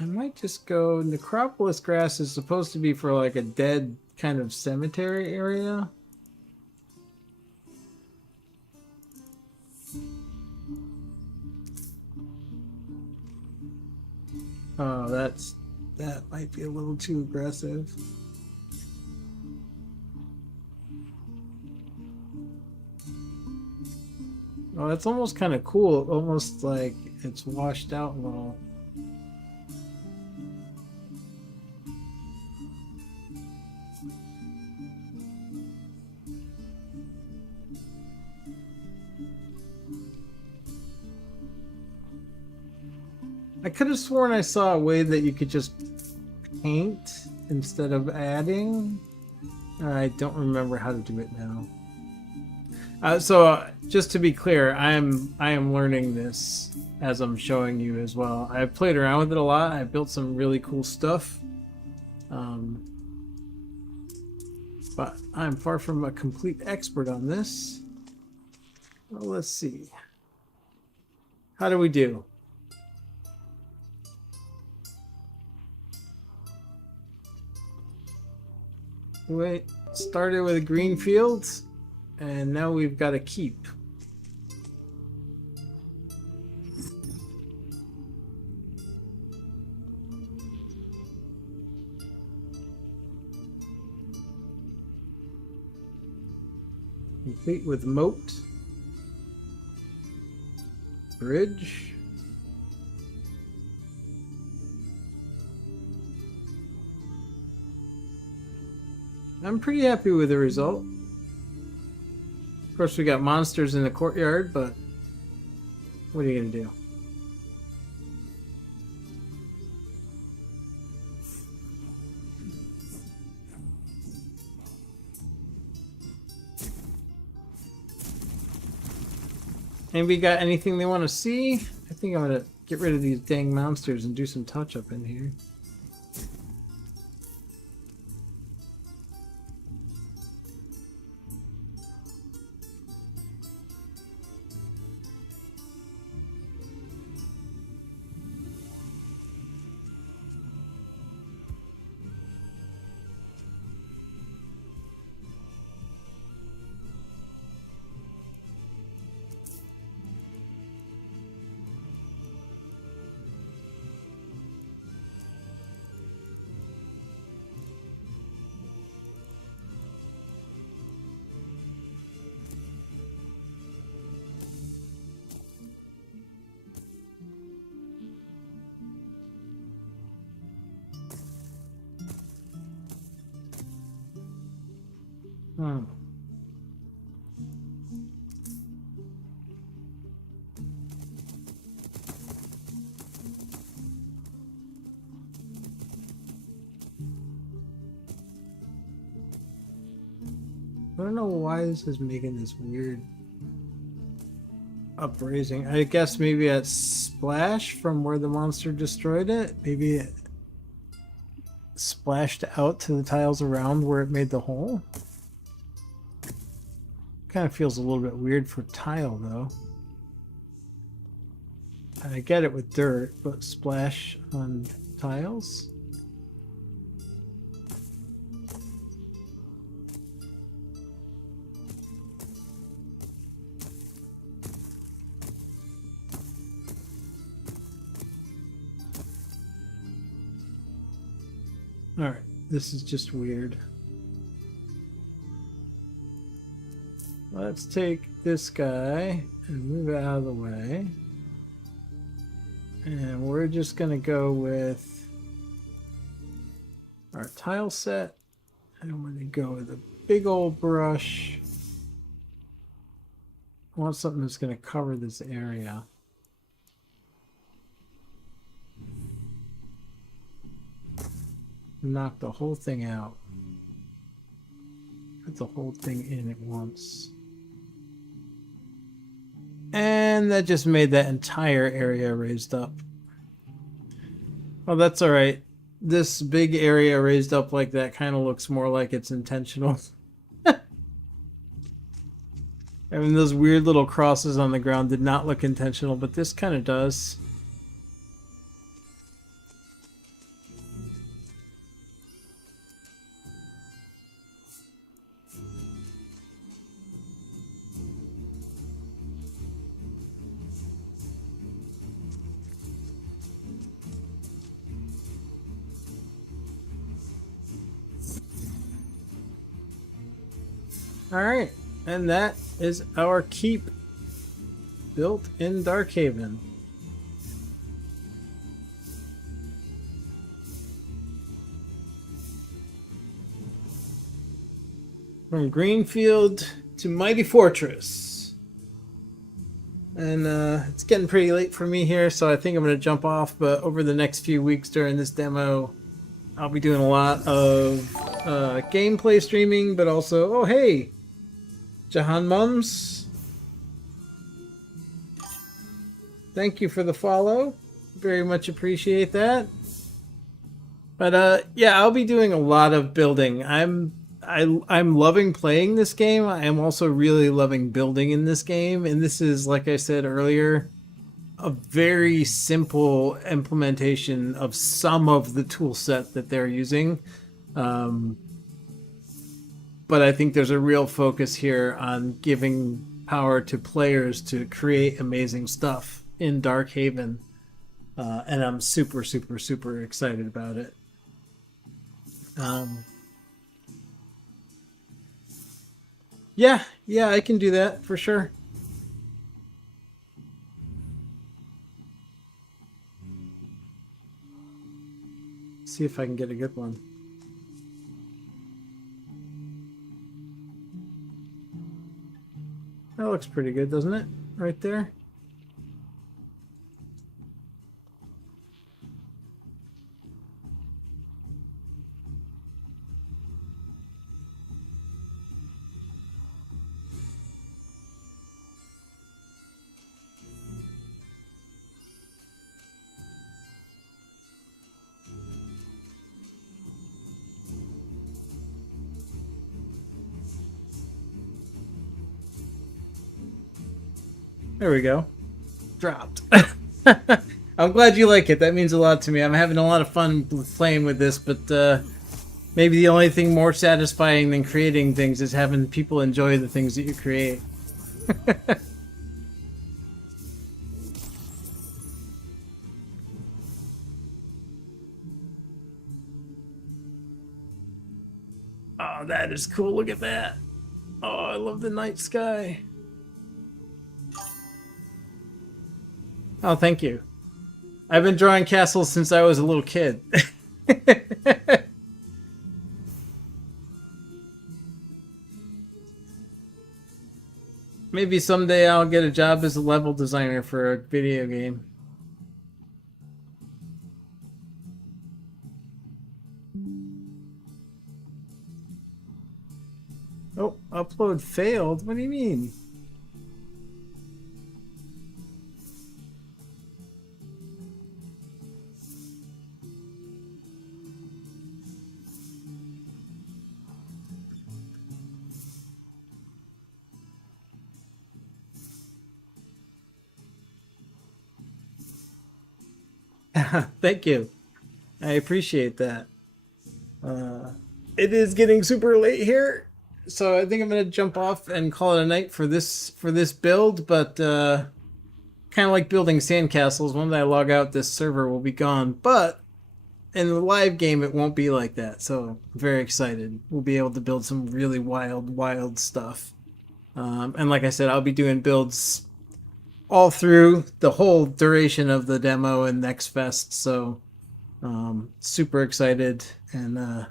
I might just go... Necropolis grass is supposed to be for like a dead kind of cemetery area. Oh, that might be a little too aggressive. Oh, that's almost kind of cool. Almost like it's washed out a little. I could have sworn I saw a way that you could just paint instead of adding. I don't remember how to do it now. So just to be clear, I am learning this as I'm showing you as well. I've played around with it a lot. I built some really cool stuff. but I'm far from a complete expert on this. Well, let's see. How do we do? We started with a green field, and now we've got a keep. Complete with moat, bridge, I'm pretty happy with the result. Of course, we got monsters in the courtyard, but what are you gonna do? Anybody got anything they want to see? I think I'm gonna get rid of these dang monsters and do some touch-up in here. Hmm. I don't know why this is making this weird upraising. I guess maybe at splash from where the monster destroyed it. Maybe it splashed out to the tiles around where it made the hole. Kind of feels a little bit weird for tile though. I get it with dirt, but splash on tiles? Alright, this is just weird. Let's take this guy and move it out of the way. And we're just going to go with our tile set. And I'm going to go with a big old brush. I want something that's going to cover this area. Knock the whole thing out. Put the whole thing in at once. And that just made that entire area raised up. Well, that's alright. This big area raised up like that kind of looks more like it's intentional. I mean, those weird little crosses on the ground did not look intentional, but this kind of does. Alright, and that is our keep built in Darkhaven. From Greenfield to Mighty Fortress. And it's getting pretty late for me here, so I think I'm going to jump off, but over the next few weeks during this demo, I'll be doing a lot of gameplay streaming, but also, oh hey! Jahan Mums, thank you for the follow. Very much appreciate that. But yeah, I'll be doing a lot of building. I'm loving playing this game. I am also really loving building in this game, and this is, like I said earlier, a very simple implementation of some of the tool set that they're using. Um, but I think there's a real focus here on giving power to players to create amazing stuff in Darkhaven. And I'm super, super, super excited about it. Um, yeah, yeah, I can do that for sure. See if I can get a good one. That looks pretty good, doesn't it? Right there. There we go. Dropped. I'm glad you like it. That means a lot to me. I'm having a lot of fun playing with this, but maybe the only thing more satisfying than creating things is having people enjoy the things that you create. Oh, that is cool. Look at that. Oh, I love the night sky. Oh, thank you. I've been drawing castles since I was a little kid. Maybe someday I'll get a job as a level designer for a video game. Oh, upload failed? What do you mean? Thank you. I appreciate that. Uh, it is getting super late here, so I think I'm gonna jump off and call it a night for this build. But kind of like building sandcastles. When I log out, this server will be gone. But in the live game, it won't be like that. So I'm very excited. We'll be able to build some really wild, wild stuff. And like I said, I'll be doing builds all through the whole duration of the demo and Next Fest. So super excited, and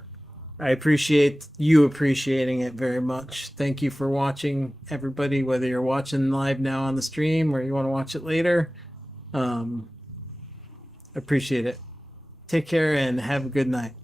I appreciate you appreciating it very much. Thank you for watching, everybody, whether you're watching live now on the stream or you want to watch it later. Appreciate it. Take care and have a good night.